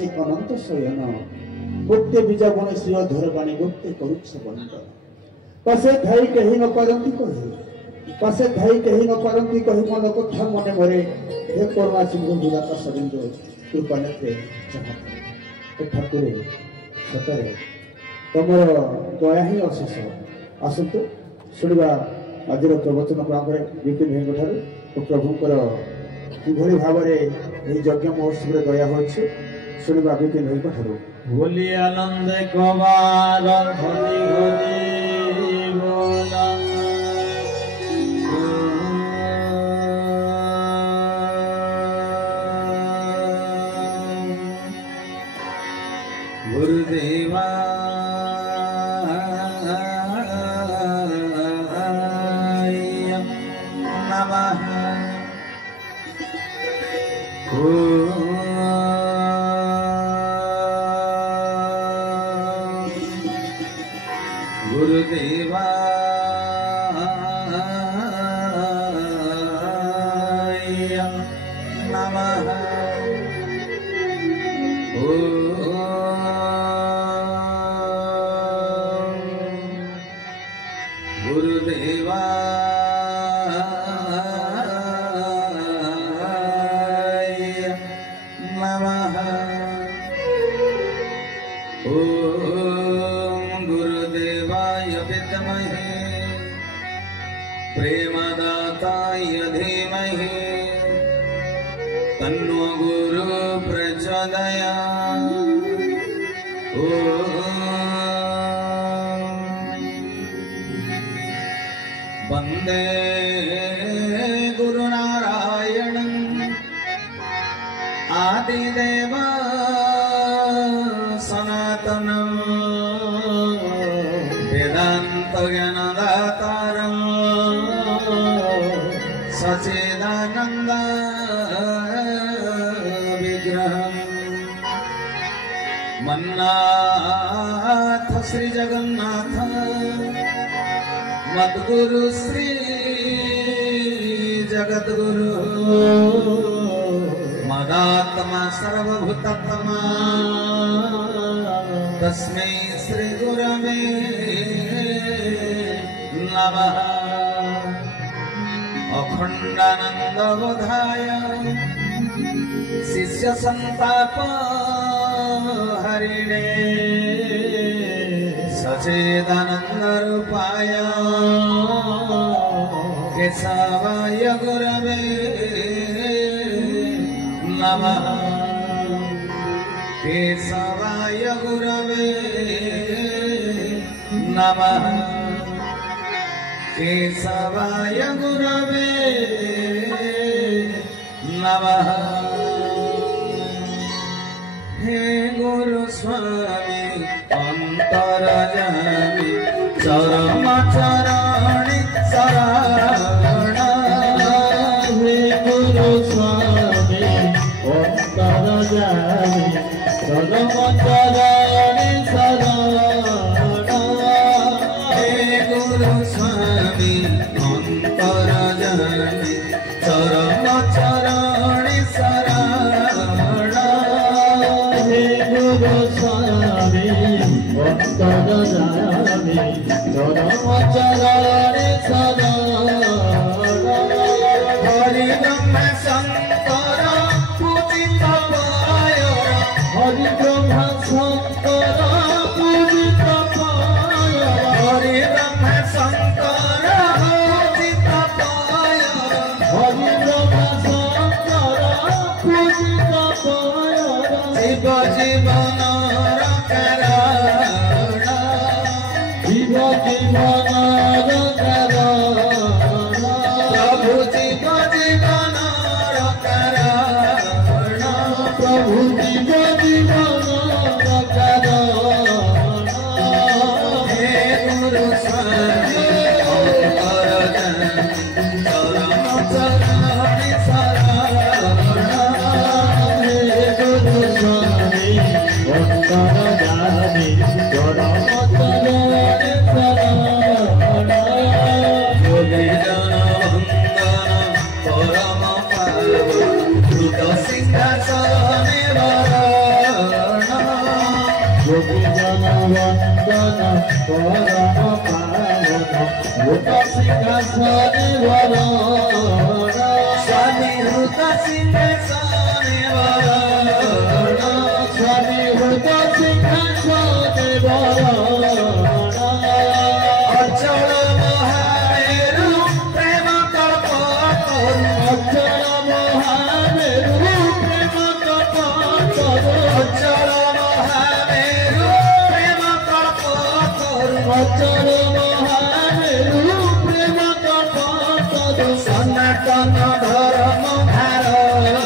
ଲାଗିଛି ଅନନ୍ତ ଶୟନ ଗୋଟେ ବୀଜ ବଣେ ଶ୍ରୀ ଧରବାଣୀ ଗୋଟେ କରୁଛ ବନ୍ଧନ ପାଶେ ଥାଇ କେହି ନ କରନ୍ତି କହି ପାଶେ ଥାଇ କେହି ନ କରନ୍ତି କହି ମନ କଥା ମନେ ମରେ ହେ କରୁଣା ସିଂଧୁ ବିରାକାଶ ବିନ୍ଦୁ କୃପା ନେତ୍ରେ ଠାକୁରେ ସତରେ ତମର ଦୟା ହିଁ ଅଶେଷ। ଆସନ୍ତୁ ଶୁଣିବା ଆଜିର ପ୍ରବଚନ ପ୍ରାଙ୍ଗରେ ବିପିନ ଭାଇଙ୍କ ଠାରୁ ଓ ପ୍ରଭୁଙ୍କର କିଭଳି ଭାବରେ ଏହି ଯଜ୍ଞ ମହୋତ୍ସବରେ ଦୟା ହେଉଛି ଶୁଣିବା ବିପିନ ଭାଇଙ୍କ ଠାରୁ। बोली आनंद कुमार धनी धनी बोला गुरुदेवा नमः गुरुदेवा नमः गुरुदेवा नमः गुरुदेवाय विद्महे प्रेमदाताय धीमहि तन्नो गुरु प्रचोदयात्। वन्दे गुरुनारायणं आदिदेव सनातनं वेदान्त ज्ञानदातारं सच्चिदानन्द विग्रहं मन्नाथ श्री जगन्नाथ मद्गुरु श्री जगद्गुरु मदात्मा सर्वभूतात्मा तस्मै श्री गुरवे नमः। अखंडानंद बोधाय शिष्य संताप हरिणे सच्चिदानंद रूपाय केशवाय गुरवे नमः। केशवाय गुरवे नमः। केशवाय गुरवे नमः। हे गुरु स्वामी अंतरजामी चरम चरणी शरण। हे गुरु स्वामी अंतरजामी चरम चरणी शरण। हे गुरु स्वामी अंतरजामी चरम चरणी शरण। हे गुरु स्वामी अंतरजामी चरम चरणी शरण। हरि ब्रह्म शंकर पूजित पाय हरि ब्रह्म शंकर पूजित पाय। हरि ब्रह्म शंकर पूजित पाय हरि ब्रह्म शंकर पूजित पाय। शिव जीवन कारण शिव जीवन कारण प्रभु शिव जीवन कारण प्रभु शिव जीवन कारण। हे गुरु स्वामी अंतरजामी चरम चरणी शरण। हे गुरु स्वामी अंतरजामी चरम चरणी शरण। योगी जन वंदन परम पावन द्रुत सिंहासने वर योगी जन वंदन परम पावन भूत सिंहासन वरण स्वामी हृत सिंहासन वरण स्वामी भूत सिंहासन वरण अचल महामेरु प्रेम कल्प करू अचल महामेरु प्रेम कल्प करू अचल महामेरु प्रेम कल्प करू अचल महामेरु प्रेम कल्प करू सनातन धर्म धारण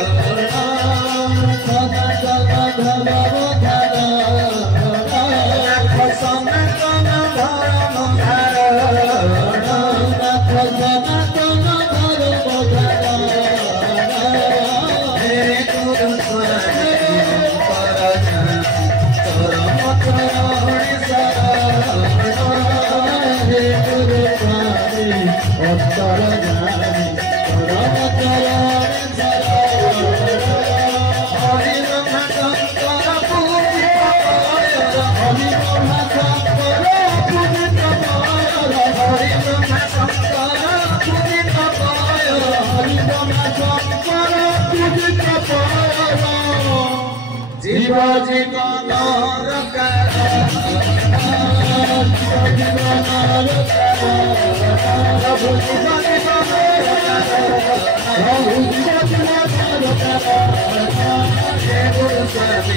सनातन धर्म धारण सनातन धर्म धारण सनातन धर्म धारण हे गुरु स्वामी परम चरण शरण हे गुरु स्वामी अक्षर ज्ञानी परम चरण हरि ब्रह्म शंकर पूजित पाय हरि ब्रह्म शंकर पूजित पाय हरि ब्रह्म शंकर पूजित पाय हरि ब्रह्म शंकर पूजित पाय जीव जीवन रकार प्रभु जीव जीवन हे गुरु स्वामी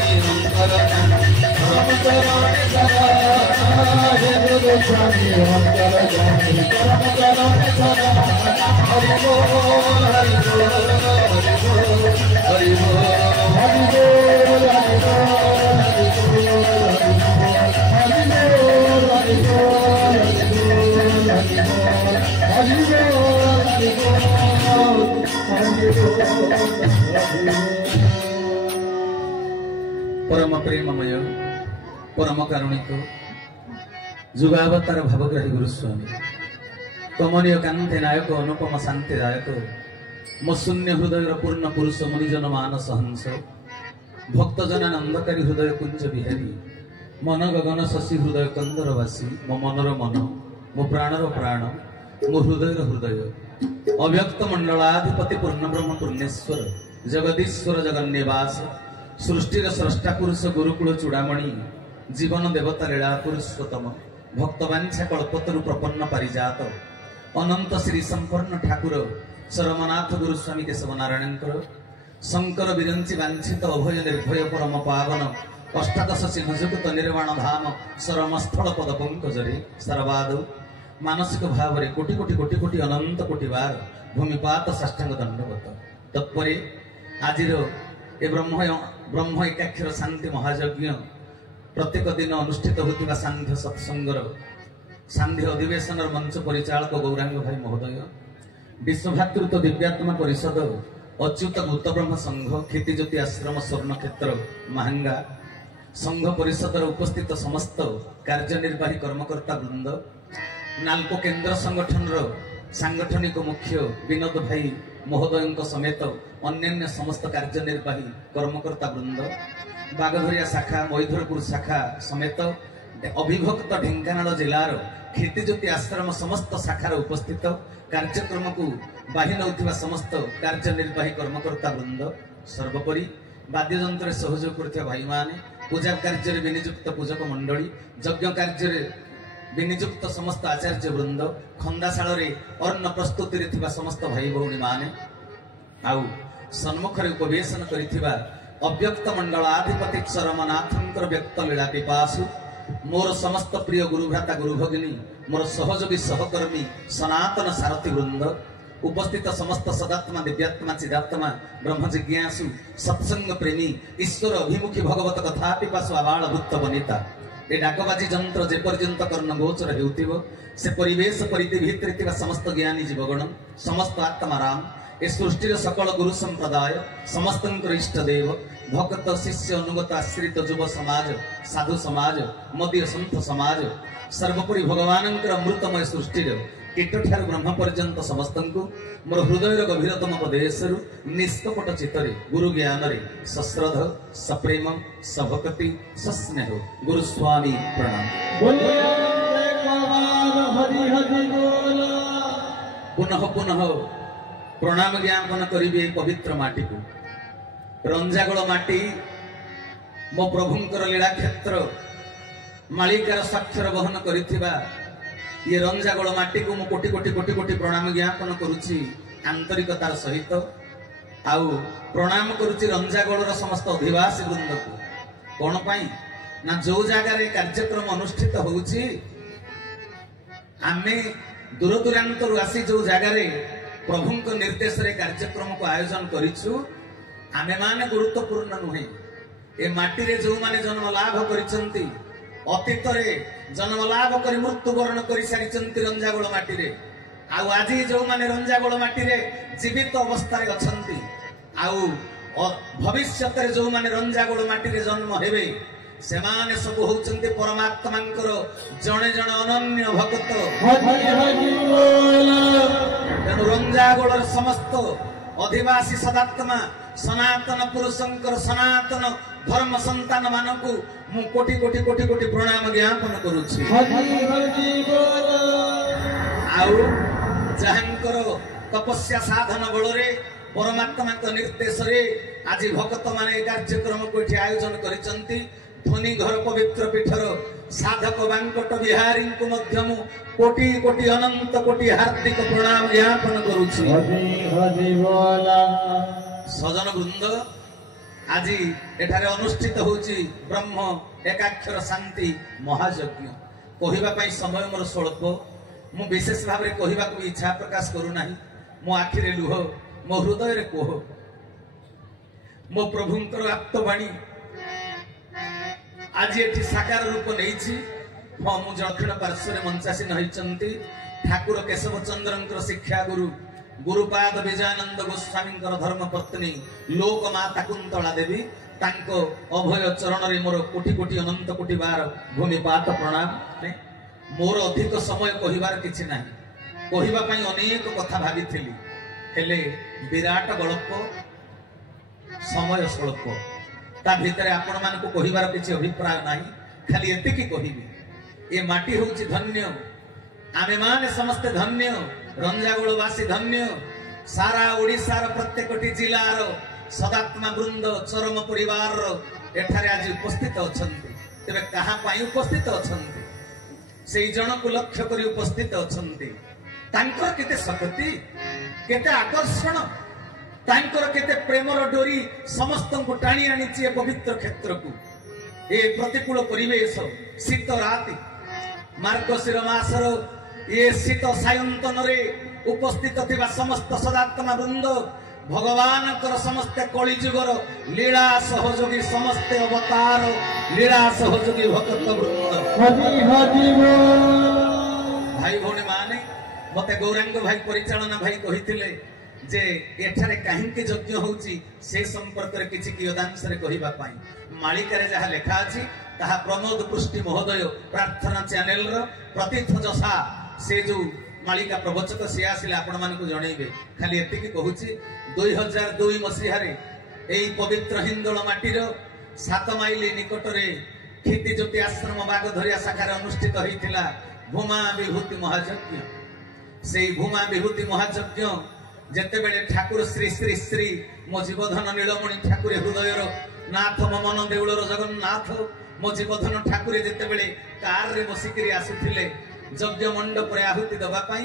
परम चरण हरि बोल हरि बोल हरि बोल परम प्रेममय परम कारुणिक जुगावतार भावग्राही गुरुस्वामी कमनीय कांति नायक अनुपम शांतिदायक मो शून्य हृदय पूर्ण पुरुष मुनिजन मानस हंस भक्तजनानंदकारी हृदय कुंज बिहारी मन गगन शशि हृदय कंदरवासी मो मनर मन मो प्राणर प्राण मो हृदयर हृदय अव्यक्त मंडलाधिपति पूर्ण ब्रह्म पूर्णेश्वर जगदीश्वर जगन्निवास सृष्टिर स्रष्टा पुरुष गुरुकुल चूड़ामणि जीवन देवता लीला पुरुषोत्तम भक्तवांछा कल्पतरु प्रपन्न पारिजात अनंत श्री संपन्न ठाकुर सरमनाथ गुरुस्वामी केशव नारायणकर शंकर विरंची वांछित अभय निर्भय परम पावन अष्टादश सिंहयुक्त निर्वाण धाम सरमस्थल पद पंकजरे सर्वाद मानसिक भाव में कोटि कोटि कोटि कोटि अनंत कोटि बार भूमिपात साष्टांग दंडवत तत्परे आजिर ए ब्रह्म एकाक्षर शांति महायज्ञ प्रत्येक दिन अनुष्ठित होता सांध्य सत्संगर सांध्य अधिवेशन मंच परिचालक गौरांग भाई महोदय विश्वभातृत्व दिव्यात्मा परिषद अच्युत भूत ब्रह्म संघ क्षितिज्योति आश्रम स्वर्ण क्षेत्र महांगा संघ परिषद उपस्थित समस्त कार्यनिर्वाही कर्मकर्ता वृंद नाल्को केन्द्र संगठन सांगठनिक मुख्य विनोद भाई महोदय समेत अन्य समस्त कार्यनिर्वाही कर्मकर्ता वृंद बागधरिया शाखा मैधरपुर शाखा समेत अभिभक्त ढेंकानाल जिलार क्षितिज्योति आश्रम समस्त शाखार उपस्थित कार्यक्रम को बाहि नौथिबा समस्त कार्यनिर्वाही कर्मकर्ता वृंद सर्वोपरि वाद्ययंत्र सहयोग करथिबा भाई माने पूजा कार्य विनियुक्त पूजक मंडली यज्ञ कार्य विनियुक्त समस्त आचार्य वृंद खंदाशाल अन्न प्रस्तुति समस्त भाई भौणी माने आउ सन्मुखरे उपवेशन करिथिबा अव्यक्त मंडलाधिपति सरमनाथंकर व्यक्त लीला पिपासु मोर समस्त प्रिय गुरुभ्राता गुरु भगिनी मोर सहयोगी सहकर्मी सनातन सारथी वृंद उपस्थित समस्त सदात्मा दिव्यात्मा चिदात्मा ब्रह्म जिज्ञासु सत्संग प्रेमी ईश्वर अभिमुखी भगवत कथा पिपासु आबाल भूत बनिता ए डाकबाजी जंत्र जे पर्यंत कर्ण गोचर हेउथिबो से परिवेश परिधि भितर समस्त ज्ञानी जीवगण समस्त आत्मा राम ए सृष्टिर सकल गुरु संप्रदाय समस्त इष्ट देव भक्त शिष्य अनुगत आश्रित युव समाज साधु समाज मदीय संत समाज सर्वोपरि भगवान अमृतमय सृष्टि कीट ठार ब्रह्म पर्यंत समस्त मोर हृदय गभीरतम प्रदेश निष्कपट चित्तरे गुरु ज्ञान सश्रद्ध सप्रेम सभक्ति सस्नेह गुरु स्वामी प्रणाम। पुनः पुनः प्रणाम ज्ञापन करी पवित्र माटी को रंजागोल माटी मो प्रभुंकर लीला क्षेत्र मालिकार साक्षर वहन करिथिबा ये रंजागोल माटी को मु कोटि कोटि कोटि कोटि प्रणाम ज्ञापन करुछि आंतरिकतार सहित आउ प्रणाम करुछि रंजागोलर समस्त अधिवासी वृंद को कोन पाई ना जो जगार कार्यक्रम अनुष्ठित होउछि आमे दूर दूरांतर आसी जो जगार प्रभुंक निर्देश रे कार्यक्रम को आयोजन करिछु आमे माने गुरुत्वपूर्ण नुहे ए माटी रे जो माने जन्म लाभ करिसंती अतीत रे जन्म लाभ करी मृत्युवरण करी सारिचंती रंजागोल माटी रे आउ आज जो माने रंजागोल माटी रे जीवित अवस्था रे अछंती आउ भविष्यत रे जो माने रंजागोल माटी रे जन्म हेबे सेमाने सब होचंती परमात्मांकर जणे जणे अनन्य भक्त रंजागोलर समस्त अधिवासी सदात्मा सनातन पुरुषंकर सनातन धर्म संतान मानकु मु कोटि कोटि कोटि कोटि प्रणाम ज्ञापन करुछि। आउ जहांकर तपस्या साधन बलरे परमात्मा निर्देश रे आज भक्त माने कार्यक्रम को आयोजन करिसंती ध्वनि घर पवित्र पीठर साधक बांकट बिहारी को मध्यम कोटि कोटि अनंत कोटि हार्दिक प्रणाम ज्ञापन करुछि। सजन वृंद आज एठारे अनुष्ठित होउछि ब्रह्म एकाक्षर शांति महायज्ञ कहिबा पई समय मोर स्वल्प मु विशेष भाव रे कहिबा को इच्छा प्रकाश करू नाही मो आखि रे लुह मो हृदय रे कोह मो प्रभुंकर आत्मवाणी आज एठी साकार रूप नेछि हाँ मु दक्षिण पार्श्व मंचासीन होइचंती ठाकुर केशव चंद्रंकर शिक्षा गुरु गुरुपाद विजयानंद गोस्वामी धर्म पत्नी लोक माता कुंतला देवी तांको अभय चरण रे मोर कोटि कोटि अनंत कोटि बार भूमिपात प्रणाम। मोर अधिक समय कहिबार किछि नाही कहिबा पई अनेक कथा भाबिथिली हेले विराट गल्प समय स्वल्प ता भितरे आपण मानकु कहिबार किछि अभिप्राय नाही खाली एतिकी कहिबी ए माटी होउछि धन्य आमे माने समस्त धन्य रंजागोलवासी धन्य सारा ओडिशार प्रत्येकटी जिलार सदात्मा वृंद चरम परिवार एठारे आज उपस्थित अछंती तेबे कहा पाई उपस्थित अछंती सेई जन को लक्ष्य करी उपस्थित अछंती तांकर केते शक्ति केते आकर्षण तांकर केते प्रेमर डोरी समस्त को टाणी आनिछि ए पवित्र क्षेत्र को ए प्रतिकूल परिवेश शीत राति मार्गशीर मासर ये शीत सायंतन रे उपस्थित थिबा समस्त सदात्मा वृंद भगवान कर समस्त कलिजुगर लीला सहयोगी समस्त अवतार लीला सहयोगी भक्त वृंद भाई भौणी माने मते गौरांग भाई परिचालना भाई कहिथिले जे एठारे काहेकि यज्ञ होउची से संपर्क रे किछि कियदांश रे कहिबा पाई मालिका रे जहा लेखा अछि ताहा प्रमोद पृष्टि महोदय प्रार्थना चैनल रो प्रतिथ जसा से जो मालिका प्रवचक से आसिले आपण मानकु जणैबे खाली एतिकी कहूची 2002 मसिहा रे एई पवित्र हिंदोळ माटी रो 7 माइली निकट रे खेती ज्योति आश्रम बागधरिया शाखा रे अनुष्ठित होइतिला भूमा विभूति महायज्ञ सेई भूमा विभूति महायज्ञ जेते बेले ठाकुर श्री श्री श्री मो जीवधन नीलमणि ठाकुर हृदय रो नाथ मो मन देउल रो जगन्नाथ मो जीवधन ठाकुर जेते बेले कार रे बसिकरी आसुथिले यज्ञ मंडप रे आहुति दबा पाई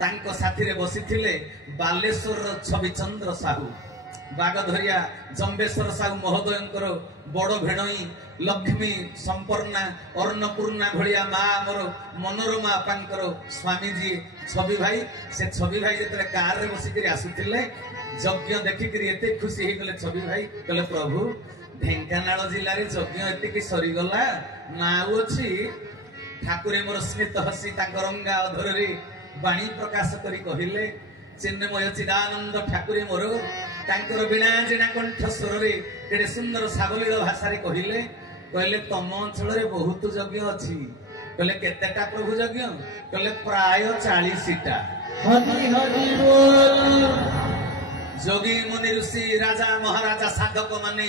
तांको साथी रे बसिथिले बालेश्वर छवि चंद्र साहू बागधरिया जंबेश्वर साहू महोदयंकर बड़ भेणई लक्ष्मी संपर्णा अन्नपूर्णा भलिया मा मोर मनोरमा पांकर स्वामी जी छवि भाई से छवि भाई जेतले कार रे बसिकरी आसुथिले यज्ञ देखिकरी एते खुशी हे गले छवि भाई कहले प्रभु ढेंकानाल जिल्ला रे यज्ञ एते की सरी गला नाउ अछि ठाकुरे मोर स्मित हसी रंगा अधर रे बाणी प्रकाश करी कहिले चिन्मय चिदानंद ठाकुरे मोर तांकर बिना जिना कंठ स्वर रे केडे सुंदर साबलील भाषा रे कहिले कहले तम अंचल रे बहुत यज्ञ अछि कहले केतेटा प्रभु यज्ञ कहले प्राय 40टा हरि हरि बोल जोगी मुनि ऋषि राजा महाराजा साधक माने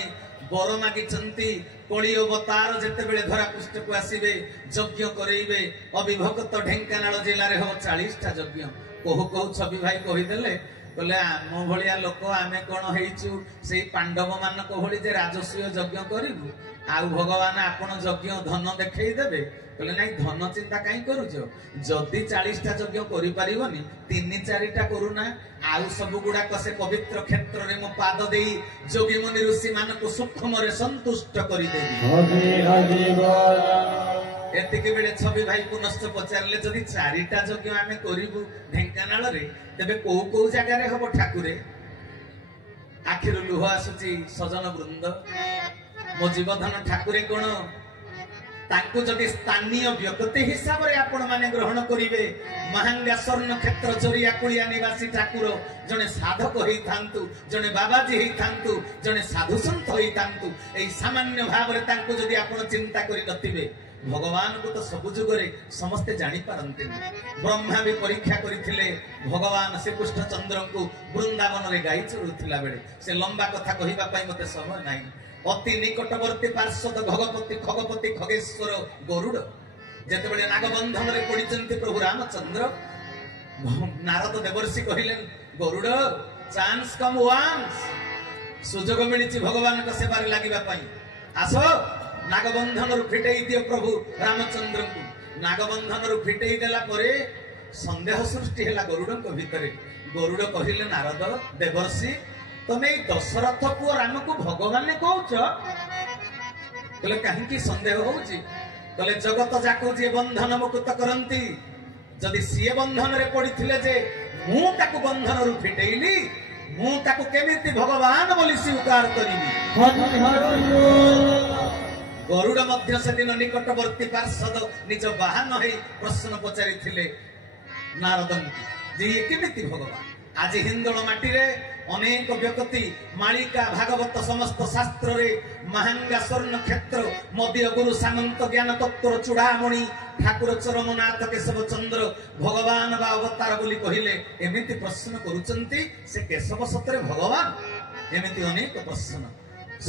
बर मागिचंती कଳି अवतार जेते बेले धरा पृष्ठ को आसीबे यज्ञ करेइबे अविभक्त ढेंकानाल जिल्ला रे हो 40टा यज्ञ कहू कहू छवि भाई कहि देले कहले आम भलिया लोक आमे कोन हेइचु सेई पांडव मानक भली जे राजस्व यज्ञ करिबु आउ भगवान आपण यज्ञ धन देखै देबे कहले नाही धन चिंता काई करूछ जदी 40टा यज्ञ करि परिबनी 3-4टा करूना आउ सब गुडा से पवित्र क्षेत्र रे मो पाद देई जोगी मुनि ऋषि मानको सुखम रे संतुष्ट करि देबी हरि हरि बोल एतिके बेले छवि भाई पुनश्च पचारले जदी 4टा यज्ञ आमे करिबु ढेंकानाल रे तेबे को जगह रे हबो ठाकुरे आखिर लुह आसुची सजन वृंद मो जीवधन ठाकुरे कोन तांको जदि स्थानीय व्यक्ति हिसाब रे आपण माने ग्रहण करिवे महांगा स्वर्ण क्षेत्र जरिया कुलिया निवासी ठाकुर जने साधक होई थांतु जने बाबाजी होई थांतु जने साधु संत होई थांतु एई सामान्य भाव रे तांको जदि आपण चिंता करि नथिबे भगवान को तो सब जुगरे समस्ते जानी पारंते ब्रह्मा भी परीक्षा करथिले भगवान श्री कृष्ण चंद्र को वृंदावन रे गाई चरुथिला बेले से लंबा कथा कहिबा पई मते समय नाही अति निकटवर्ती पार्षद खगपति खगेश्वर गरुड़ जेते बेले नागबंधन रे पडिचंती प्रभु रामचंद्र नारद देवर्षि कहिले गरुड़ चांस कम वांस सुजोग मिलिछि भगवान का सेवा रे लागिबा पई आसो नागबंधन रु फिटेई दियो प्रभु रामचंद्र को नागबंधन रु फिटेई देला परे संदेह सृष्टि हैला गरुड़ को भितरे गरुड़ कहिले नारद देवर्षि तमे दशरथ को राम को भगवान ने कहउछ कहले काहे की संदेह होउची कहले जगत जाको जे बंधन मुक्त करंती जदि सिए बंधन रे पडिथिले जे मु ताको बंधन रु फिटेइली मु ताको केमिति भगवान बोली स्वीकार करिवि हरि हरि बोल गरुड़ मध्य से दिन निकटवर्ती पार्षद निज बाहन है प्रश्न पचारि थिले नारदन जे केमिति भगवान आज हिंदोल माटी रे अनेक व्यक्ति मालिका भागवत समस्त शास्त्र रे महांगा स्वर्ण क्षेत्र मध्य गुरु सामंत ज्ञान तत्व चूड़ामणि ठाकुर चरमनाथ केशव चंद्र भगवान बा अवतार बोली कहिले एमिति प्रश्न करूचंती से केशव सतरे भगवान एमिति अनेक प्रश्न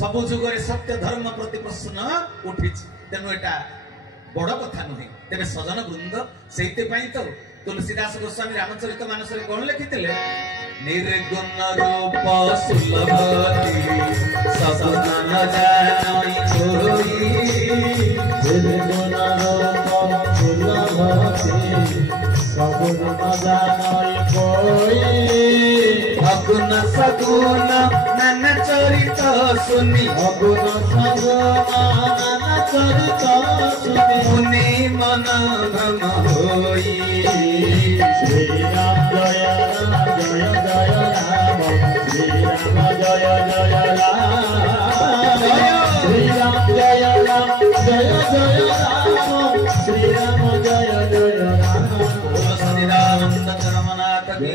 सब जुगरे सत्य धर्म प्रति प्रश्न उठिछि तेनु एटा बड़ कथा नुहे तेबे सजन वृंद सेइते पई तो तुलसीदास गोस्वामी रामचरित मानस रे कोन लिखिथिले निर्गुण रूप सुलभति ससुन जानै छोई निर्गुण रूप सुलभति सगुण जानै कोई अगुण सगुण नन चरित सुनी अगुण सगुण नाना चरित सुनि मुनि मन भ्रम होई श्री राम जय राम जय जय राम श्री राम जय जय राम श्री राम जय राम जय जय राम श्री राम जय जय राम सच्चिदानंद चरमनाथ की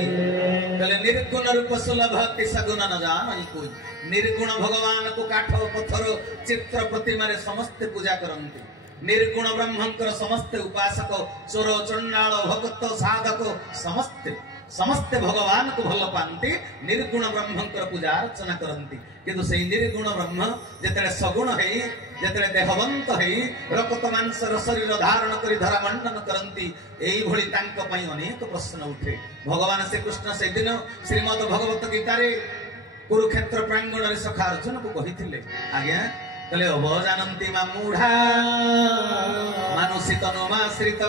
कहले निर्गुण रूप सुलभति सगुण न जानै कोई निर्गुण भगवान को काठ पत्थर चित्र प्रतिमा रे समस्त पूजा करंती निर्गुण ब्रह्मंकर समस्त उपासक चोर चंडाल भक्त साधक समस्ते भगवान को भल पाती निर्गुण ब्रह्मंकर पूजा अर्चना करती किंतु से निर्गुण ब्रह्म जेतेले सगुण है जेतेले देहवंत है रक्त मांस शरीर धारण करी धरा मंडन करती एई भली तांको पई अनेक प्रश्न उठे भगवान श्री कृष्ण से दिन श्रीमद् भगवत गीता रे कुरुक्षेत्र प्रांगण रे सखा अर्जुन को कहिथिले आज्ञा कहले अवजानन्ति मामूढ़ा मानुषी तनुमाश्रित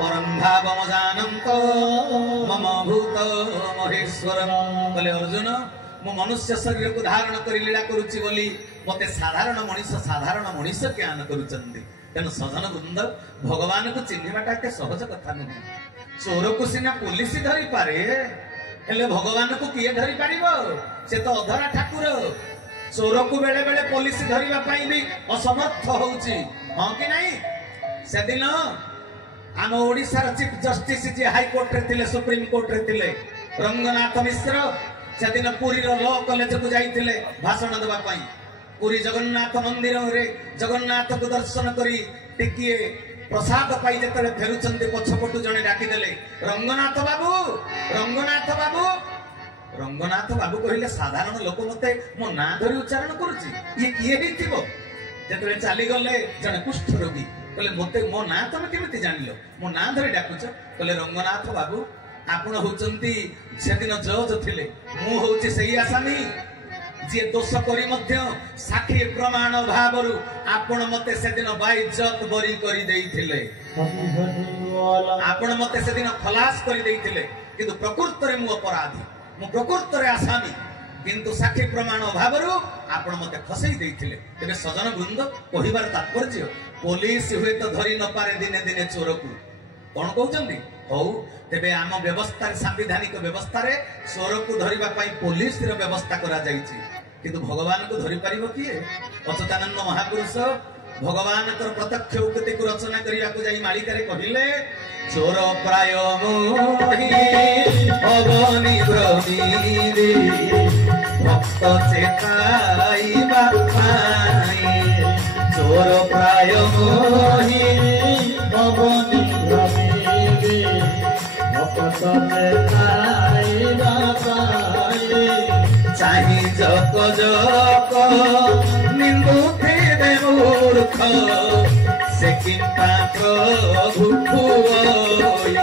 परम भावम जानन्त मम भूत महेश्वर कहले अर्जुन मो मनुष्य शरीर को धारण करी लीला करूची बोली मते साधारण मनीष ज्ञान करूचंती तेणु सजन वृंद भगवान को चिन्हिबाटा एते सहज कथा नुहे चोर को सिना पुलिस धरी पारे हेले भगवान को किए धरी पारिबो से तो अधरा ठाकुर चोर को बेले बेले पुलिस धरिबा पई भी असमर्थ होउची हां कि नहीं से दिन आम ओडिसा रा chief justice J high court रे थिले सुप्रीम कोर्ट रे थिले रंगनाथ मिश्र से दिन पुरी रो लॉ कॉलेज को जाइथिले भाषण देबा पई पुरी जगन्नाथ मंदिर रे जगन्नाथ को दर्शन करी टिकिए प्रसाद पाई जेतले फेरुचंती पछपटु जने डाकिदेले रंगनाथ बाबू रंगनाथ बाबू रंगनाथ बाबू कहले साधारण लोक मते मो ना धरि उच्चारण करूची ये किए हिथिबो जेतले चाली गले जने कुष्ठ रोगी कहले मते मो ना तमे केमिति जानिलो मो ना धरि डाकुछ कहले रंगनाथ बाबू आपण होचंती सेदिन जज थिले मु होची सही आसामी जे दोष करी मध्य साक्षी प्रमाण भावरु आपण मते सेदिन बाइज्जत बरी करी देइथिले आपण मते सेदिन खलास करी देइथिले किंतु प्रकृत रे मु अपराधी मु प्रकृत रे आसामी किंतु साक्षी प्रमाण भावरु आपण मते खसई देइथिले तेबे सजन वृंद कहिबार तात्पर्य पुलिस हुए तो धरी न पारे दिने दिने चोर को कोन कहउचंदी हौ तेबे आम व्यवस्था संवैधानिक व्यवस्था रे चोर को धरिबा पई पुलिस रो व्यवस्था करा जाईची किंतु भगवान को धरि परिबो किए अच्युतानंद महापुरुष भगवान कर प्रत्यक्ष उक्ति को रचना करिया को जाई मालिका रे कहिले चोर प्राय मोहि अगनि भ्रमीरे भक्त चेताइबा पाई चोर प्राय मोहि अगनि भ्रमीरे भक्त चेताइबा पाई चाहि जक जक निंदु थे मूर्ख से किंता प्रभु खुआई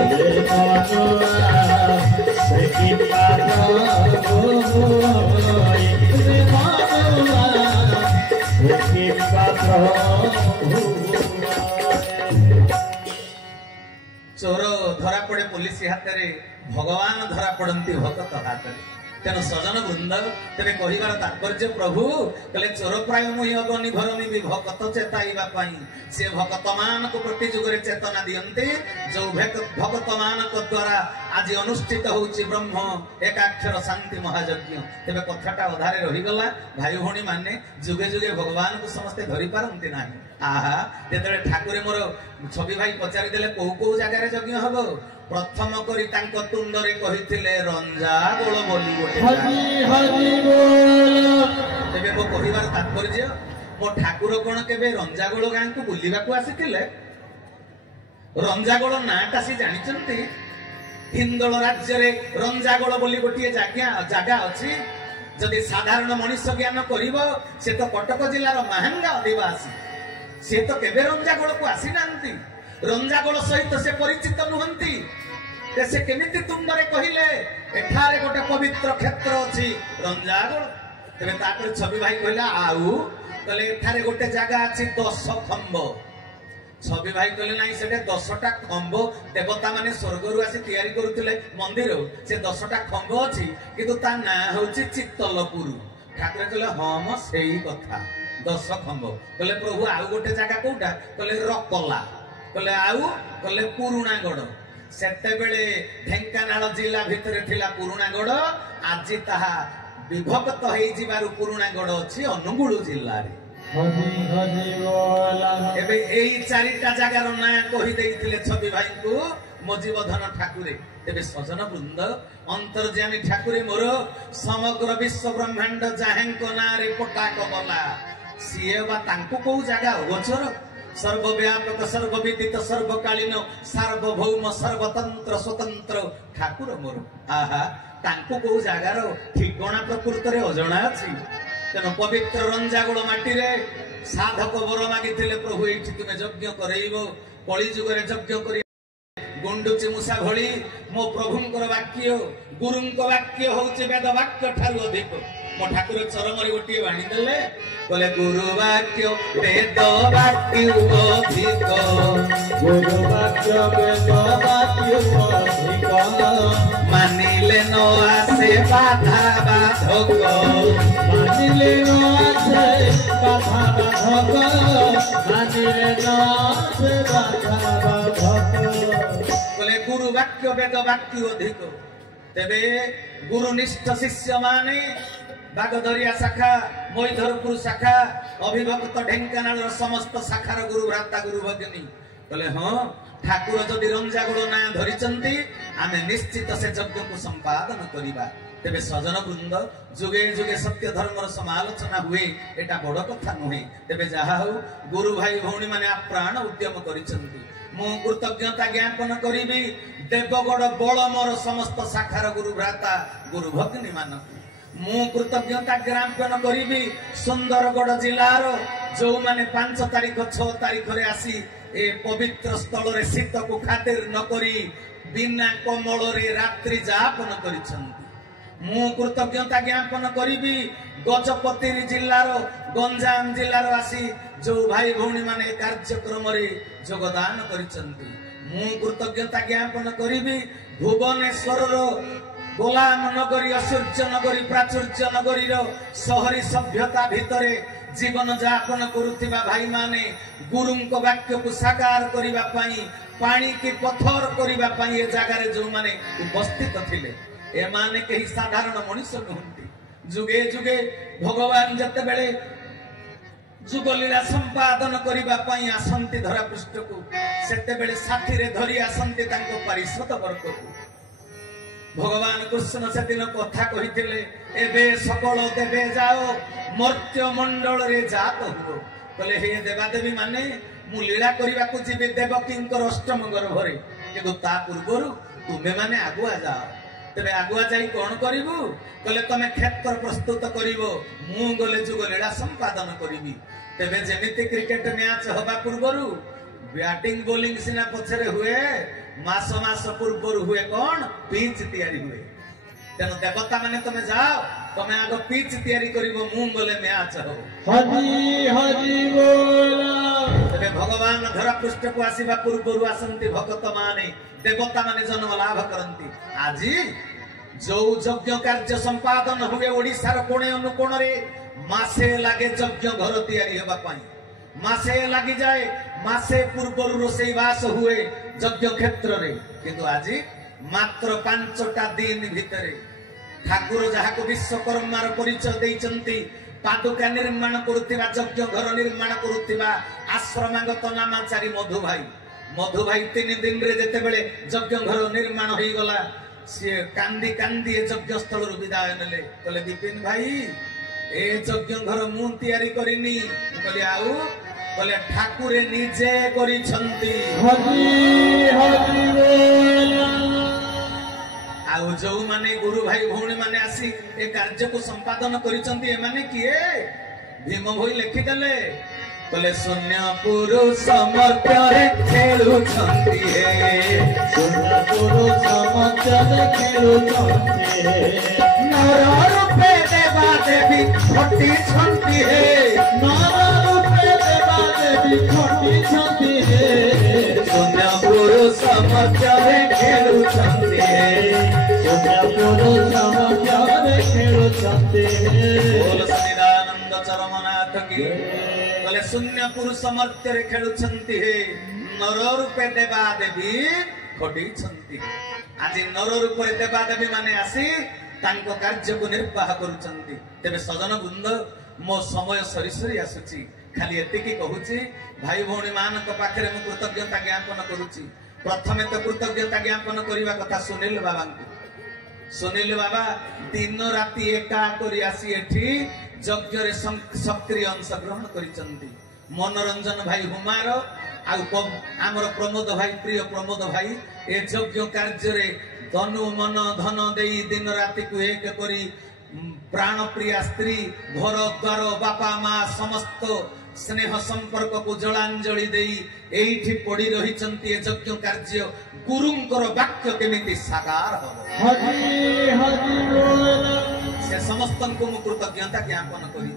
से किंता प्रभु खुआई से किंता प्रभु चोर धरा पड़े पुलिस हाथ रे भगवान धरा पड़ती भक्त हाथ रे तेणु सजन वृंद तेरे कहिबार तात्पर्य प्रभु कहले चोर प्राय मुहि अगनि भरमी भक्त चेताइबा पाई से भक्त मान को प्रति जुगरे चेतना दियंते जो भक्त मान को द्वारा आज अनुष्ठित होउची ब्रह्म एकाक्षर शांति महायज्ञ तेबे कथाटा अधारे रही गला भाई भौणी माने जुगे जुगे भगवान को समस्त धरि पारंती नाही आहा जेतरे ठाकुरे मोर छवि भाई पचारि देले को जगह रे यज्ञ हबो प्रथम करी तांको तुंडरे कहिथिले रंजा गोळ बोली गोटे हरि हरि बोल तेबे को कहिबार तात्पर्य मो ठाकुर कोन केबे रंजा गोळ गां को बुलिबा को आसीथिले रंजा गोळ नाटा सी जानिचंती हिंदोल राज्य रे रंजा गोळ बोली गोटे जागा अछि जदि साधारण मनुष्य ज्ञान करिवो से तो कटक जिल्लार महांगा आदिवासी से तो केबे रंजा गोळ को आसी नांती रंजा गोळ सहित से परिचित नुहंती से केमिति तुंडरे कहिले एठारे गोटे पवित्र क्षेत्र अछि रंजा गोळ तेबे तापर छवि भाई कहला आउ कहले एठारे गोटे जागा अछि 10 खंभ छवि भाई कहले नाही सेटे 10टा खंभ देवता माने स्वर्ग रु आसी तयारी करूथिले मंदिर से 10टा खंभ अछि किंतु ता ना होछि चित्तलपुर ठाकुर कहले हां म सेही कथा 10 खंभ कहले प्रभु आउ गोटे जागा कोउटा कहले रकला कहले आउ कहले पुरुणागढ़ सेते बेले ढेंकानाल जिला भितरे थिला पुरुणागढ़ आज ताहा विभक्त हेई जिबारु पुरुणागढ़ अछि अनुगुळ जिल्ला रे हरि हरि बोल एबे एई चारिटा जागार ना कहि देइथिले छवि भाई को मजीवधन ठाकुरे तेबे सजन वृंद अंतर्यामी ठाकुरे मोर समग्र विश्व ब्रह्मांड जाहेंको नारे पोटाक बला सिए बा तांको को जागा गोचर सर्वव्यापक सर्वविदित सर्वकालीन सार्वभौम सर्वतंत्र स्वतंत्र ठाकुर मोर आहा तांको को जागार ठिकणा प्रकृत रे अजणा अछि तेनो पवित्र रंजागोळ माटी रे साधक वर मागिथिले प्रभु एठी तुमे यज्ञ करैबो कଳି जुगरे यज्ञ करी गुंडुची मूषा भଳି मो प्रभुंकर वाक्य गुरुंक वाक्य होउचे वेद वाक्य ठारु अधिक मो ठाकुर चरमरी गोटी बाणी देले कहले गुरु वाक्य वेद वाक्य अधिक गुरु वाक्य वेद वाक्य अधिक मानिले न आसे बाधा बाधक मानिले न आसे बाधा बाधक मानिले न आसे बाधा बाधक कहले गुरु वाक्य वेद वाक्य अधिक तेबे गुरुनिष्ठ शिष्य माने बागदरिया शाखा मैधरपुर शाखा अभिभक्त ढेंकानाल समस्त शाखार गुरु भ्राता गुरु भगिनी कहले हाँ ठाकुर जदि रंजागोळ ना धरिचंती आमे निश्चित से यज्ञ को संपादन करिबा तेबे सजन वृंद जुगे जुगे सत्य धर्मर समालोचना हुए एटा बड़ कथा नुहे तेबे जहा हो गुरु भाई भौणी माने प्राण उद्यम करिचंती मु कृतज्ञता ज्ञापन करी देवगढ़ बड़ मोर समस्त शाखार गुरु भ्राता गुरु भगिनी मान मु कृतज्ञता ज्ञापन करी सुंदरगढ़ जिलार जो माने 5 तारीख 6 तारीख रे आसी ए पवित्र स्थल रे शीत को खातिर न करी बिना कमल रे रात्रि जापन करिसंती मु कृतज्ञता ज्ञापन करी गजपति जिलार गंजाम जिलार आसी जो भाई भौणी माने कार्यक्रम रे योगदान करिसंती मु कृतज्ञता ज्ञापन करी भुवनेश्वर गोलाम नगरी असूर्य नगरी प्राचुर्य नगरी शहरी सभ्यता भितरे जीवन यापन करुथिबा भाई माने गुरुंको वाक्य को साकार करिबा पई पानी की पत्थर करिबा पई ए जगह रे जो माने उपस्थित थिले ए माने केही साधारण मनुष्य नहंती जुगे जुगे भगवान जते बेले जुगलीला संपादन करिबा पई आसंती धरा पृष्ठ को सेते बेले साथी रे धरी आसंती तांको परिषद वर्ग को भगवान कृष्ण से दिन कथा कहिथिले एबे सकल देवे जाओ मर्त्य मंडल रे जात हो कहले हे देवा देवी माने मु लीला करिबा को जीवे देवकींकर अष्टम गर्भ रे किंतु ता पूर्वरु तुमे माने आगुआ जाओ तेबे आगुआ जाई कोन करिवु कहले तमे क्षेत्र प्रस्तुत करिवो मु गले जुग लीला संपादन करिवि तेबे जेमिति क्रिकेट मैच होबा पूर्वरु बैटिंग बॉलिंग सिना पछरे हुए मास मास पूर्वर हुए कौन पिच तैयारी हुए तेन देवता माने तमे जाओ तमे आगो पिच तैयारी करिवो मु गले मैच हो हरि हरि बोला तेबे भगवान धरा पृष्ठ को आसीबा पूर्वरु आसंती भक्त माने देवता माने जन्म लाभ करंती आजी जो यज्ञ कार्य संपादन हुए ओडिसार कोणे अनुकोण रे मासे लागे यज्ञ घर तैयारी हेबा पई मासे लगी जाए मासे पूर्व रोसई बास हुए यज्ञ क्षेत्र रे किंतु आज मात्र 5टा दिन भितरे ठाकुर जहा को विश्वकर्मार परिचय देइचंती पादुका निर्माण करुथिबा यज्ञ घर निर्माण करुथिबा आश्रमागत नामाचारी मधु भाई 3 दिन रे जेते बेले यज्ञ घर निर्माण होई गला से कांदी कांदी यज्ञ स्थल रु विदाय नेले कहले विपिन भाई ए यज्ञ घर मु तैयारी करिनी कहले आउ कहले ठाकुरे निजे करिसंती हरि हरि बोला आउ जो माने गुरु भाई भौणी माने आसी ए कार्य को संपादन करिसंती ए माने किए भीम भोई लिखि देले कहले शून्य पुरुष समर्पणे खेलुछंती हे शून्य पुरुष समर्पणे खेलुछंती हे नर रूपे देवा देवी खटी छंती हे नर रूपे देवा देवी खटी छंती हे शून्य पुरुष समर्पणे खेलुछंती हे शून्य पुरुष समर्पणे खेलुछंती हे बोल सच्चिदानंद चरमनाथ की कहले शून्य पुरुष समर्थ रे खेलुछंती हे नर रूपे देवा देवी खटी छंती आज नर रूपे देवा देवी माने आसी तांको कार्य को निर्वाह करुचंती तेबे सजन वृंद मो समय सरी सरी आसुची खाली एतिकी कहूची भाई भौणी मानक पाखरे मु कृतज्ञता ज्ञापन करूची प्रथमे तो कृतज्ञता ज्ञापन करिवा कथा सुनील बाबा सुनील बाबा दिन राति एका करी आसी एठी यज्ञ रे सक्रिय अंश ग्रहण करिसंती मनोरंजन भाई हुमार आमर प्रमोद भाई प्रिय प्रमोद भाई ए यज्ञ कार्य रे तनु मन धन देई दिन राति को एक करी प्राण प्रिया स्त्री घर द्वार बापा माँ समस्त स्नेह संपर्क को जलांजलि देई एठी पड़ी रहिचंती ए यज्ञ कार्य गुरुंकर वाक्य केमिति साकार हो हरि हरि बोला से समस्त को मु कृतज्ञता ज्ञापन करी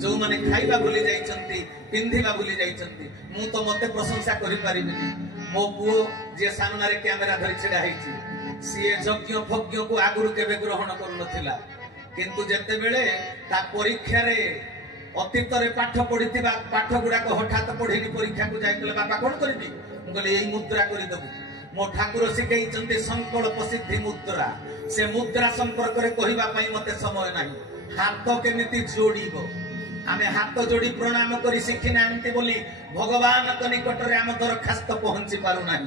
जो माने खाइबा भूली जाइचंती पिंधिबा भूली जाइचंती मु तो मते प्रशंसा करि परिबिनी मो पुओ जे सामने रे कैमरा धरि छिडा हेछि सिए यज्ञ भज्ञ को आगुरु केबे ग्रहण करू नथिला किंतु जेते बेले ता परीक्षा रे अतीत रे पाठ पढितिबा पाठ गुडा को हठात पढिनी परीक्षा को जाई कहले बापा कोन करबी मु कहले एई मुद्रा करि दबु मो ठाकुर शिखैचंती संकल्प सिद्धि मुद्रा से मुद्रा संपर्क रे कहिबा पई मते समय नाही हाथ केमिति जोड़िबो आमे हाथ जोड़ी प्रणाम करी शिखिना एमती बोली भगवान को निकट रे आम दरखास्त पहुंची पारु नाही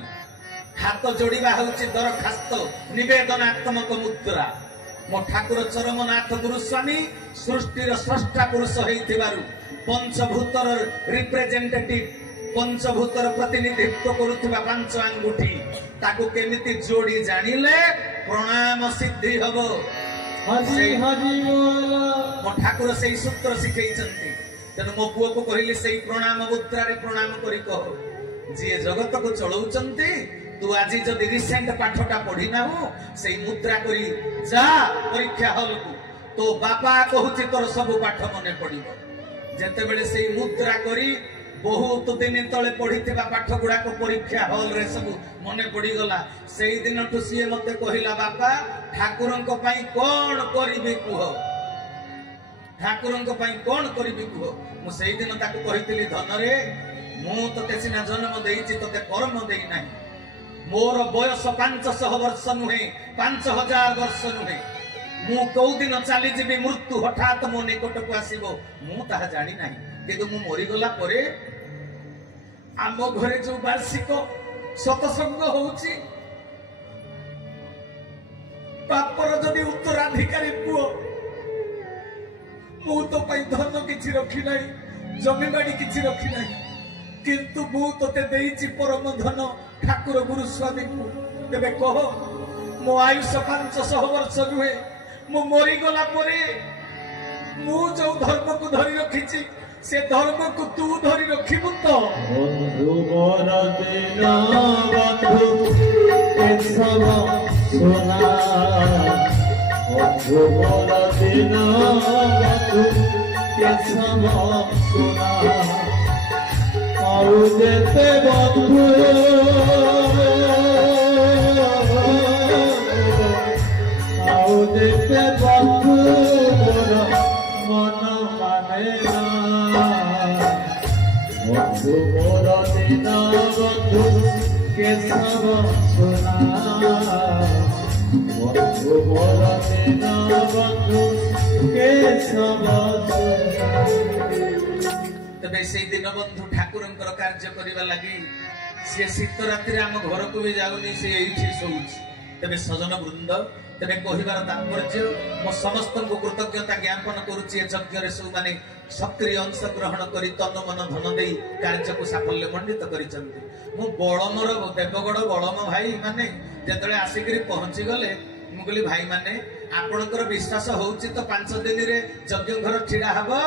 हाथ जोड़िबा होउची दरखास्त निवेदनात्मक मुद्रा मो ठाकुर चरमनाथ गुरुस्वामी सृष्टिर स्रष्टा पुरुष हेइथिबारु पंचभूतर रिप्रेजेंटेटिव पंचभूतर प्रतिनिधित्व करुवा 5 आंगुठी ताकू केमिति जोड़ी जानिले प्रणाम सिद्धि हबो। मो ठाकुर से सूत्र शिखई तेणु मो पुओ को कहली से प्रणाम मुद्रा रे प्रणाम करी कह जी जगत को चलाउचंती तू आज जदि रिसेंट पाठटा पढ़ी ना हो से मुद्रा करी जा परीक्षा हॉल को तो बापा कहूची तोर सब पाठ मने पड़िबो जेते बेले से मुद्रा करी बहुत दिन तले पढ़ी पाठ गुड़ा को परीक्षा हॉल रे सब मने पड़ी गला से दिन ठू सी मते कहिला बापा ठाकुरंक पई कोन करिबे कुह ठाकुरंक पई कोन करिबे कुह मु सेई दिन ताको कहितली धन रे मु तते सिना जन्म देइछि तते कर्म देइ नाही मोर बयस 500 वर्ष नुहे 5000 वर्ष नुहे मु कौ दिन चली जीवी मृत्यु हठात मो निकट को आसीबो मु ताहा जानि नाही किंतु मु मरि गला परे आम घरे जो वार्षिक सतसंग होउची बापर जदि उत्तराधिकारी पुओ मु तो पई धन किछि रखी नाही जमी बाड़ी किछि रखी नाही किंतु मु तते देइछि परम धन ठाकुर गुरु स्वामी को तेबे कह मो आयुष 500 वर्ष रुहे मु मरि गला परे मु जो धर्म को धरि रखिछि से धर्म को तू धरि रखिबु तो बंधु मोर दिन बंधु ए सब सुना बंधु मोर दिन बंधु ए सब सुना आउ जेते बंधु आउ जेते बंधु मोर मन माने बंधु मोर दिन बंधु के सब सुना बंधु मोर दिन बंधु के सब सुना। तबे से दिन बंधु ठाकुरंकर कार्य करिवा लागि से शीत रात्रि आम घर को भी जाउनी से एठी सोउछि तबे सजन वृंद तबे कहिबार तात्पर्य मो समस्त को कृतज्ञता ज्ञापन करूछि ए यज्ञ रे सब माने सक्रिय अंश ग्रहण करी तन मन धन देई कार्य को साफल्य मंडित करिसंती मो बळमर देवगड़ बळम भाई माने जेतले आसिकरी पहुंची गले मु कहली भाई माने आपनकर विश्वास होउछि तो 5 दिन रे यज्ञ घर छिडा हबो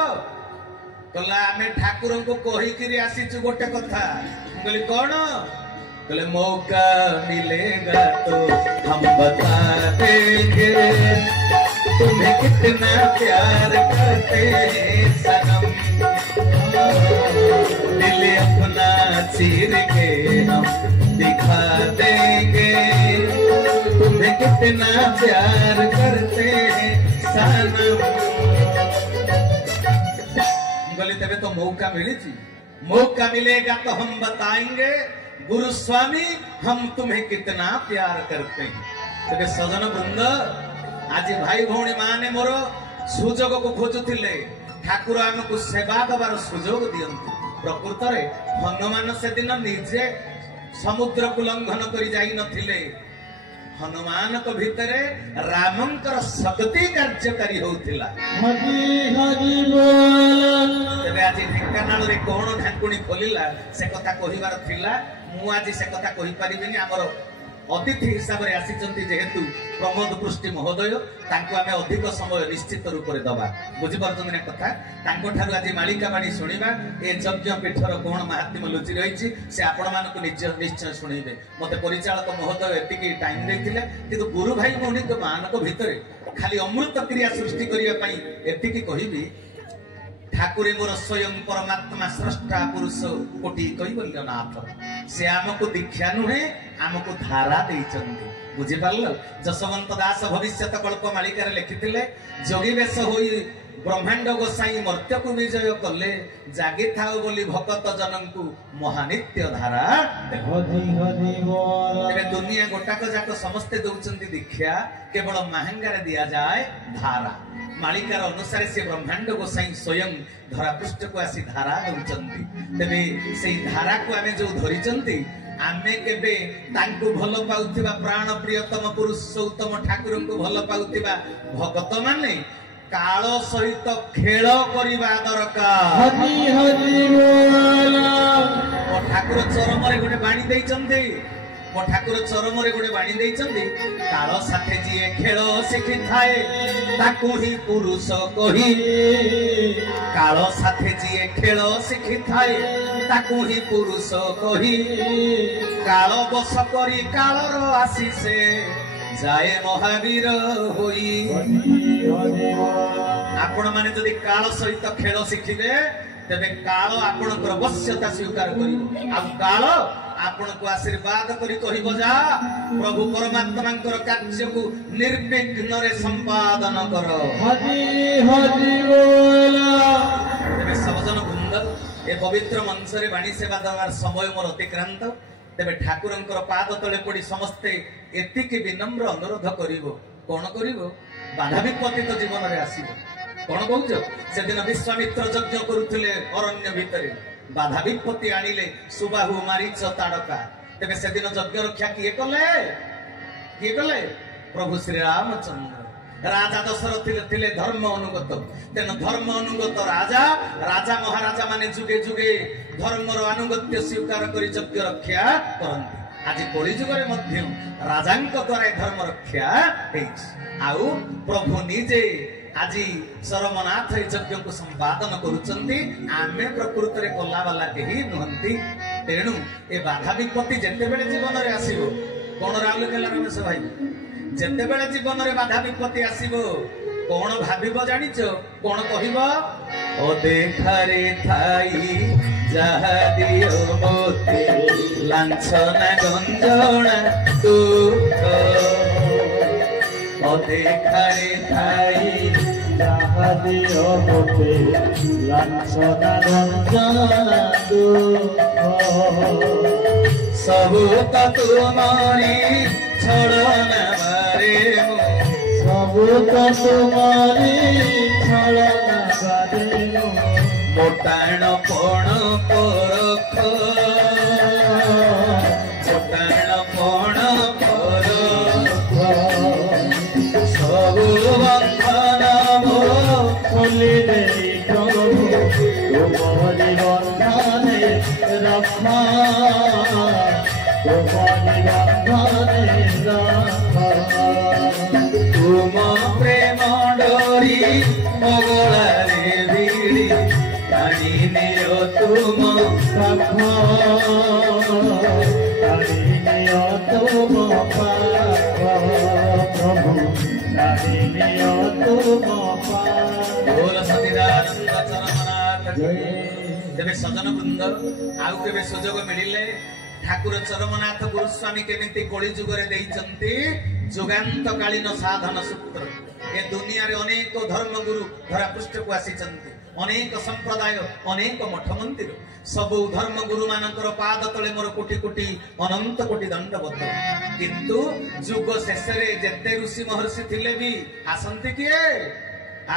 कला आमे ठाकुर को कही किरी आसीचु गोटे कथा कहली कौन कहले मौका मिलेगा तो हम बता देंगे तुम्हें कितना प्यार करते हैं सनम दिल अपना चीर के हम दिखा देंगे तुम्हें कितना प्यार करते हैं सनम तेरे तो मौका मिलेगा तो हम बताएंगे गुरु स्वामी हम तुम्हें कितना प्यार करते हैं तेरे सजन वृंद आज भाई भौणी माने मोर सुजोग को खोजुथिले ठाकुर आमको सेवा दबार सुजोग दियंतु प्रकृत रे हनुमान से दिन निजे समुद्र को लंघन करी जाई नथिले हनुमान को भितरे रामंकर शक्ति कार्यकारी होउथिला हरि हरि बोल तेबे आज ढेंकानाल रे कोन ढाकुणी खोलिला से कथा कहिबार थिला मु आज से कथा कहि परिबिनी हमर अतिथि हिसाब रे आसीचंती जेहेतु प्रमोद पृष्टि महोदय तांको आमे अधिक समय निश्चित रूप रे दबा बुझि परछन ने कथा तांको ठारु आज मालिका बाणी सुनिबा ए यज्ञ पीठर कोन महात्म्य लुचि रहिछि से आपण मानको निश्चय सुनिबे मते परिचालक महोदय एतिकी टाइम देथिले किंतु गुरु भाई भौणी को मानको भितरे खाली अमृत क्रिया सृष्टि करिया पई एतिकी कहिबी ठाकुरे मोर स्वयं परमात्मा स्रष्टा पुरुष कोटि कैवल्यनाथ से आमको दीक्षा नुहे आमको धारा देइचंती बुझि पारल जसवंत दास भविष्यत कल्प मालिका रे लिखिथिले जोगी बेश होई ब्रह्मांड गोसाई मर्त्य को विजय कले जागे थाओ बोली भक्त जनंकु महानित्य धारा हरि हरि बोल तेरे दुनिया गोटाक जाक समस्ते दउचंती दीक्षा केवल महंगा रे दिया जाए धारा मालिकार अनुसार से ब्रह्मांड गोसाई स्वयं धरा पृष्ठ को आसी धारा दउचंती तेबे सेई धारा को आमे जो धरिचंती आमे केबे तांको भल पाउथिबा प्राण प्रियतम पुरुषोत्तम ठाकुर को भल पाउथिबा भक्त माने काल सहित खेल करिबा दरकार हरि हरि बोल ठाकुर चरमरे गोटे बाणी देइचंदी मो ठाकुर चरमरे गोटे बाणी देइचंदी काल साथे जिए खेल शिखि थाए ताकू ही पुरुष कही काल साथे जिए खेल शिखि थाए ताकू ही पुरुष कही काल बस करी कालर आशीषे जाए महावीर होई आपण माने जदि काल सहित खेल शिखिबे तेबे काल आपणकर वश्यता स्वीकार करिवो आ काल आपण को आशीर्वाद करी कहिबो जा प्रभु परमात्मांकर कार्य को निर्विघ्न रे संपादन कर हरि हरि बोला तेबे सबजन वृंद ए पवित्र मंच रे वाणी सेवा देवार समय मोर अतिक्रांत तेबे ठाकुरंकर पाद तले पड़ी समस्ते एतिके विनम्र अनुरोध करिवो कोन करिवो बाधा विपत्ति तो जीवन रे आसीबो कोन कहउछ से दिन विश्वामित्र यज्ञ करूथिले अरण्य भितरे बाधा विपत्ति आनिले सुबाहु मारीच ताड़का तेबे से दिन यज्ञ रक्षा किए कले प्रभु श्री रामचंद्र राजा दशरथ थिले धर्म अनुगत तेन धर्म अनुगत राजा राजा महाराजा माने जुगे जुगे धर्मर अनुगत्य स्वीकार करी यज्ञ रक्षा करंती आज कली जुगरे मध्य राजांक द्वारा धर्म रक्षा हेछि आउ प्रभु निजे आज सरमनाथ यज्ञ को संपादन करुचंती आमे प्रकृत रे कला वाला केही नहंती तेणु ए बाधा विपत्ति जेते बेले जीवन रे आसीबो कोन राउल केला रमेश भाई जेते बेले जीवन रे बाधा विपत्ति आसीबो कोन भाबिबो जानिचो कोन कहिबो ओ देखारे थाई जहा दियो मोते लांछना गंजणा तू ओ देखारे थाई जहा दियो मोते लांछना गंजणा तू सबु का तुम्हारी छड़ना मारे मु सबु का तुम्हारी छड़ना मारे मु मोटाण पण परख मोटाण पण परख सबु बंधन मो खोली दे प्रभु तुम्हारी बंधने रखा तुम्हारी बंधने रखा तुम प्रेम डोरी मगलारे भिड़ी टाणी नियो तुम पाख टाणी नियो तुम पाख प्रभु टाणी नियो तुम पाख बोल सतीदानंद चरमनाथ तेबे सजन वृंद आउ केबे सुजोग मिलिले ठाकुर चरमनाथ गुरुस्वामी केमिति कली जुगरे देइचंती जुगान्तकालीन साधन सूत्र ए दुनिया रे अनेक धर्म गुरु धरा पृष्ठ को आसीचंती अनेक संप्रदाय अनेक मठ मंदिर सब धर्म गुरु मानकर पाद तले मोर कोटि कोटि अनंत कोटि दंडवत किंतु जुग शेष रे जेते ऋषि महर्षि थिले भी आसंती किए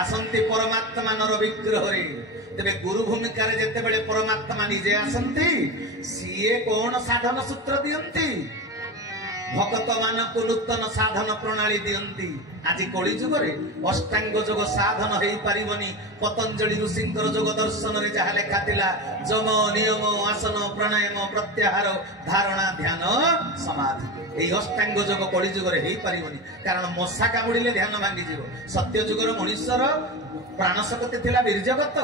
आसंती परमात्मा नर विग्रह रे तेबे गुरु भूमिका रे जेते बेले परमात्मा निजे आसंती सीए कोन साधन सूत्र दियंती भक्त मानक नूतन साधन प्रणाली दियंती आज कली जुगरे अष्टांग योग साधन हो पारिबनी पतंजलि ऋषिंकर योग दर्शन रे जहा लेखा थिला जम नियम आसन प्राणायाम प्रत्याहार धारणा ध्यान समाधि ए अष्टांग योग कली जुगरे हो पारिबनी कारण मशा कामुड़िले ध्यान भांगी जीव सत्य जुगर मनुष्यर प्राण शक्ति थिला बीर्जगत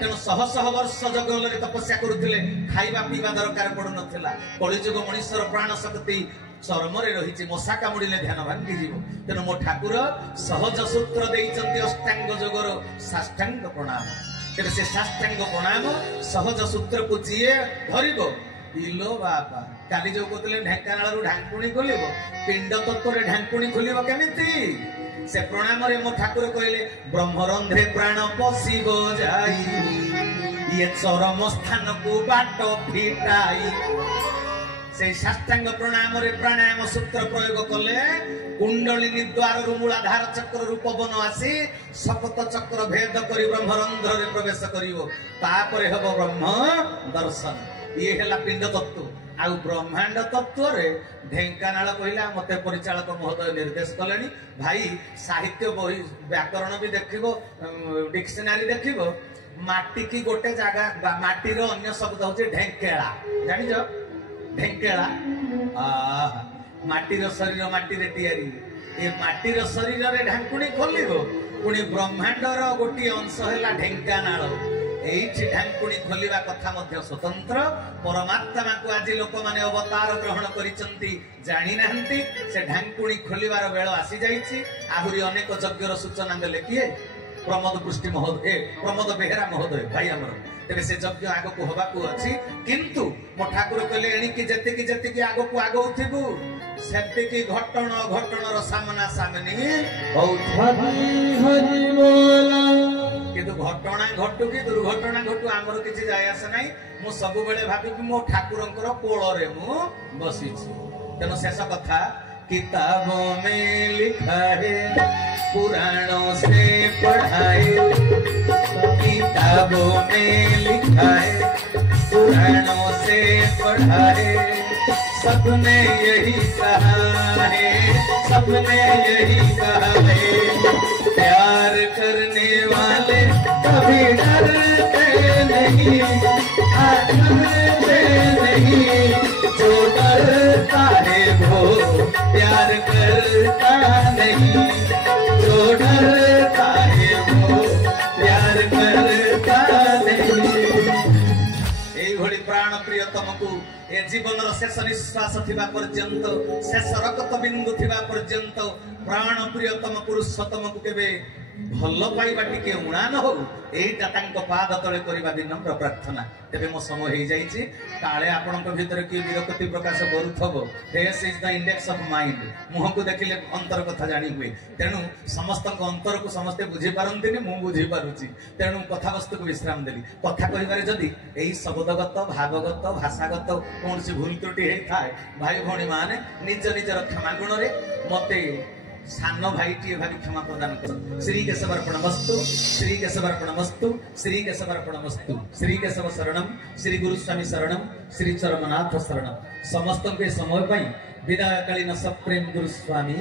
तेणु शह शह वर्ष जंगल रे तपस्या करुथिले खाइबा पीवा दरकार पड़ु नथिला कली जुग मनुष्यर प्राण शक्ति चरमरे रही मशा कामुड़िले ध्यान भांगी जीव तेणु मो ठाकुर सहज सूत्र देइचंती अष्टांग योगर साष्टांग प्रणाम तेरे से साष्टांग प्रणाम सहज सूत्र को जीए धरिबो इलो बापा काली जो कहते ढेंकानाल ढांकुणी खोल पिंड तत्व ढांकुणी खोल केमिति से प्रणाम रे मो ठाकुर कहले ब्रह्मरंध्रे प्राण पशिब जाई ये चरम स्थान को बाट फिटाई से साष्टांग प्रणाम रे प्राणायाम सूत्र प्रयोग कले कुंडलिनी द्वार रु मूलाधार चक्र रूप बन आसी सप्त चक्र भेद करी ब्रह्मरंध्र रे प्रवेश करिवो तापरे हबो ब्रह्म दर्शन ये हेला पिंड तत्व आ ब्रह्मांड तत्व रे ढेंकानाल कहला मते परिचालक महोदय निर्देश कलेनी भाई साहित्य बही व्याकरण भी देखिबो डिक्शनरी देखिबो माटी की गोटे जगह माटीर अन्य शब्द हूँ ढेंकेला जानिच ढेंकेला माटीर शरीर माटी तैयारी ये माटीर शरीर रे ढांकुणी खोल पुणी ब्रह्मांडर गोटे अंश है ढेंकानाल एठी ढांकुणी खोलिबा कथा मध्य स्वतंत्र परमात्मा को आज लोक माने अवतार ग्रहण करिसंती जानि नाहंती से ढांकुणी खोलिबार बेळ आसी जाईछि आहुरी अनेक यज्ञर सूचना देले किए प्रमोद पृष्टि महोदय प्रमोद बेहेरा महोदय भाई हमर तेरे से यज्ञ आगो को होबा को अछि किंतु मो ठाकुर कहले एणिकी जति आगो को आगो उठिबु सेतिकी घटण घटणर सामना सामनी हौ हरि हरि बोला किंतु घटना घटू कि दुर्घटना घटू आमर किसी जाय आसे नाही मु सब बेले भाबी मो ठाकुरंकर कोଳରେ मु बसिछि तेनो शेष कथा किताबों में लिखा है पुराणों से पढ़ा है किताबों में लिखा है पुराणों से पढ़ा है सबने यही कहा है सबने यही कहा है प्यार करने वाले कभी डरते नहीं डरते नहीं जो डरता है वो प्यार करता नहीं जो डरता है वो प्यार करता नहीं एभली प्राण प्रियतम को ए जीवन शेष निश्वास थिबा पर्यंत शेष रक्त बिंदु थिबा पर्यंत प्राण प्रियतम पुरुषोत्तम को केबे भल पाइबा टिके उणा न हो एटा तांको पाद तळे करिबा विनम्र प्रार्थना तेबे मो समय हो जाईछि काळे आपनक भितर कि विरक्ति प्रकाश करूथबो face is the index of mind मुह को देखिले अंतर कथा जानि हुए तेनु समस्त अंतर को समस्त बुझी पारंतिनि मु बुझी पारुछि तेनु कथा वस्तु को विश्राम देली कथा कहिबारे जदी एई शब्दगत भावगत भाषागत कोनसी भूल त्रुटि हे थाए भाई भणी माने निज निजर क्षमा गुण रे मते सानो भाईटी भावी क्षमा प्रदान कर श्री केशवर्पणमस्तु श्री केशवर्पणमस्तु श्री केशवर्पणमस्तु श्री केशव शरणम श्री गुरुस्वामी शरणम श्री चरमनाथ शरणम समस्त के समय विदायकालीन सप्रेम गुरुस्वामी।